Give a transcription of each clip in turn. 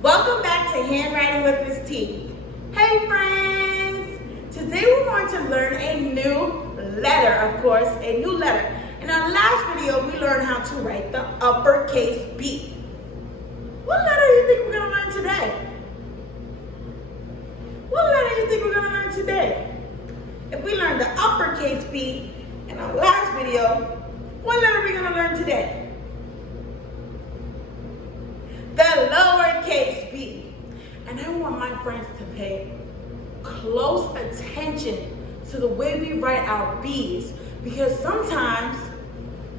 Welcome back to Handwriting with Miss T. Hey friends! Today we're going to learn a new letter, of course, a new letter. In our last video, we learned how to write the uppercase B. What letter do you think we're going to learn today? What letter do you think we're going to learn today? If we learned the uppercase B in our last video, what letter are we going to learn today? The lowercase b. And I want my friends to pay close attention to the way we write our B's, because sometimes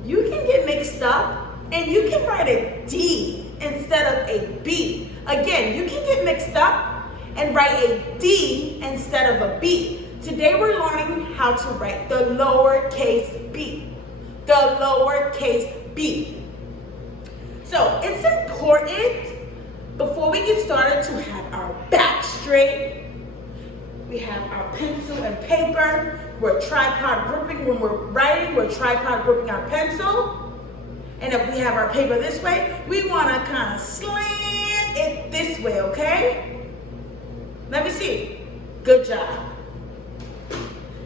you can get mixed up and you can write a D instead of a B. Again, you can get mixed up and write a D instead of a B. Today we're learning how to write the lowercase b. The lowercase b. So it's important, before we get started, to have our back straight. We have our pencil and paper. We're tripod gripping. When we're writing, we're tripod gripping our pencil. And if we have our paper this way, we want to kind of slant it this way, okay? Let me see. Good job.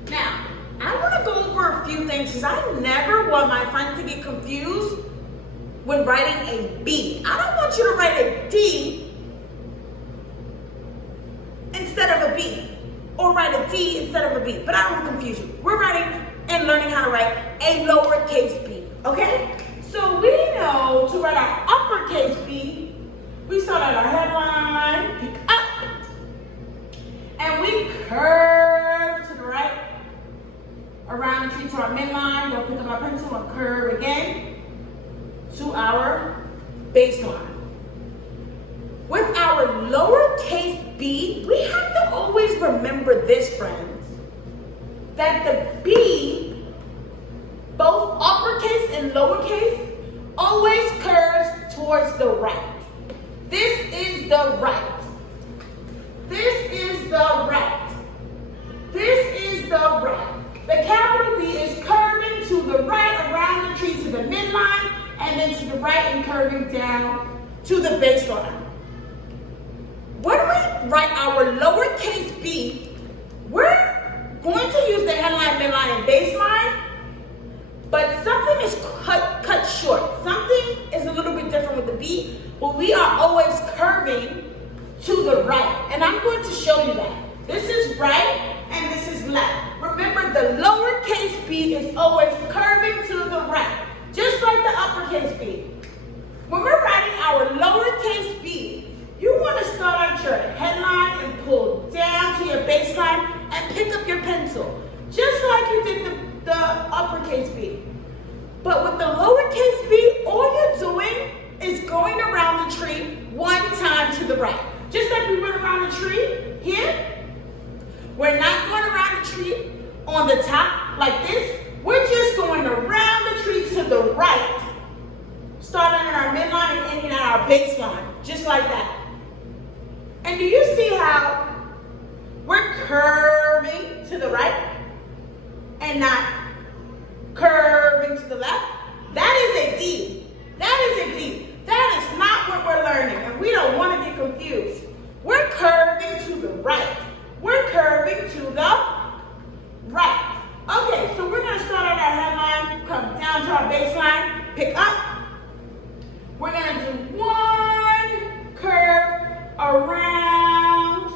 Now, I want to go over a few things because I never want my friends to get confused when writing a B. I don't want you to write a D instead of a B, or write a D instead of a B, but I don't want to confuse you. We're writing and learning how to write a lowercase b, okay? So we know to write our uppercase B, we start at our headline, pick up, and we curve to the right, around the tree to our midline, don't pick up our pencil, and curve again to our baseline. With our lowercase b, we have to always remember this, friends, that the B, both uppercase and lowercase, always curves towards the right. This is the right. This is the right. This is the right. The capital B is curving to the right around the tree to the midline, and then to the right and curving down to the baseline. When we write our lowercase b, we're going to use the headline, midline, and baseline, but something is cut short. Something is a little bit different with the B, but we are always curving to the right. And I'm going to show you that. This is right and this is left. Remember, the lowercase b is always curving to the right, just like the uppercase b. When we're writing our lowercase b, you want to start at your headline and pull down to your baseline and pick up your pencil, just like you did the uppercase b. But with the lowercase b, all you're doing is going around the tree one time to the right. Just like we went around the tree here, we're not going around the tree on the top like this. We're just going around the tree to the right, starting at our midline and ending at our baseline, just like that. And do you see how we're curving to the right and not curving to the left? That is a D. That is a D. That is not what we're learning, and we don't want to get confused. We're curving to the right. We're curving to the right. Okay, so we're going to start at our headline, come down to our baseline, pick up. We're going to do one curve around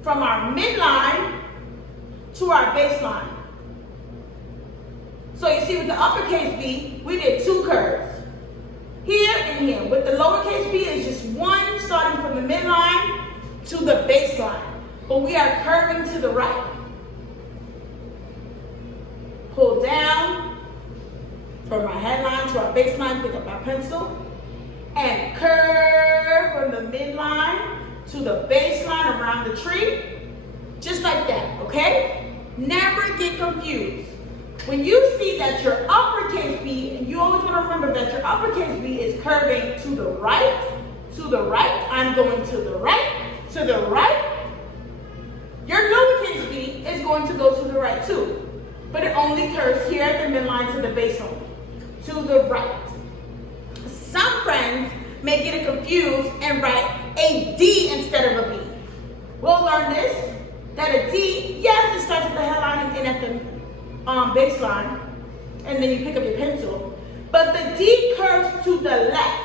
from our midline to our baseline. So you see with the uppercase B, we did two curves. Here and here. With the lowercase b, it's just one starting from the midline to the baseline. But we are curving to the right. Pull down from our headline to our baseline, pick up our pencil, and curve from the midline to the baseline around the tree, just like that, okay? Never get confused. When you see that your uppercase B, and you always want to remember that your uppercase B is curving to the right, I'm going to the right, your lowercase b is going to go to the right too. but it only curves here at the midline to the baseline, to the right. Some friends may get it confused and write a D instead of a B. We'll learn this, that a D, yes, it starts at the headline and at the baseline, and then you pick up your pencil, but the D curves to the left,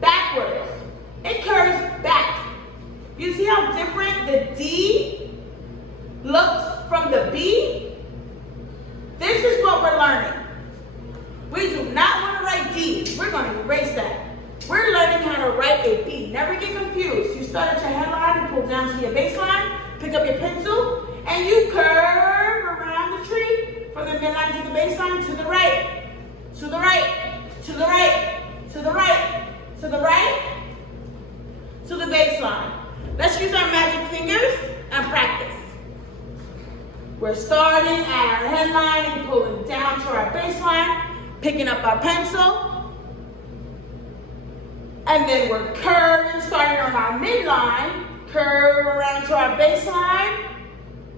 backwards. It curves back. You see how different the D looks from the B? This is what we're learning. We do not want to write D. We're going to erase that. We're learning how to write a B. Never get confused. You start at your headline and pull down to your baseline, pick up your pencil, and you curve around the tree from the midline to the baseline to the right, to the right, to the right, to the right, to the right, to the baseline. Let's use our magic fingers and practice. We're starting at our headline and pulling down to our baseline, picking up our pencil, and then we're curving, starting on our midline, curve around to our baseline,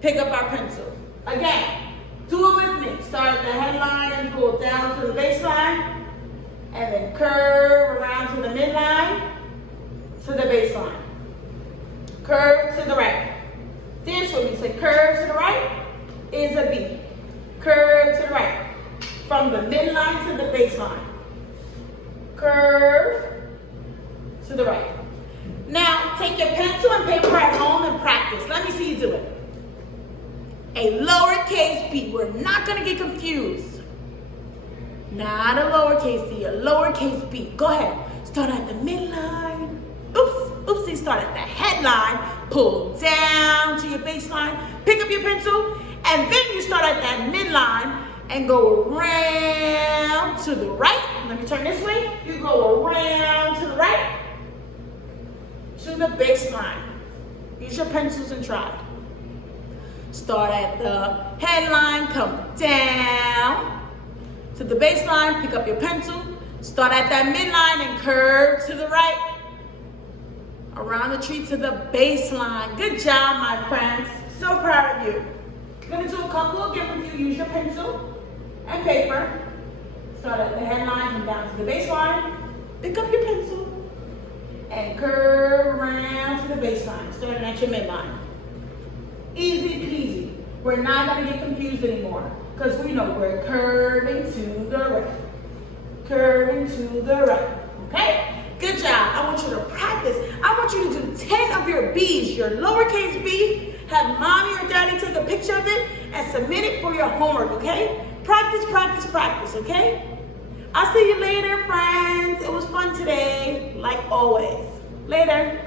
pick up our pencil. Again, do it with me. Start at the headline and pull down to the baseline, and then curve around to the midline, to the baseline. Curve to the right. Dance with me. Say curve to the right is a B. Curve to the right. From the midline to the baseline. Curve to the right. Now, take your pencil and paper at home and practice. Let me see you do it. A lowercase b. We're not going to get confused. Not a lowercase c, a lowercase b. Go ahead. Start at the midline. Oopsie, start at the headline. Pull down to your baseline. Pick up your pencil. And then you start at that midline and go around to the right. Let me turn this way. You go around to the right, to the baseline. Use your pencils and try. Start at the headline, come down to the baseline, pick up your pencil. Start at that midline and curve to the right, around the tree to the baseline. Good job, my friends. So proud of you. I'm going to do a couple again with you. Use your pencil and paper. Start at the headline and down to the baseline. Pick up your pencil and curve around to the baseline, starting at your midline. Easy peasy. We're not going to get confused anymore because we know we're curving to the right. Curving to the right. Okay? Good job. I want you to practice. I want you to do 10 of your B's, your lowercase b. Have mommy or daddy take a picture of it and submit it for your homework, okay? Practice, practice, practice, okay? I'll see you later, friends. It was fun today, like always. Later.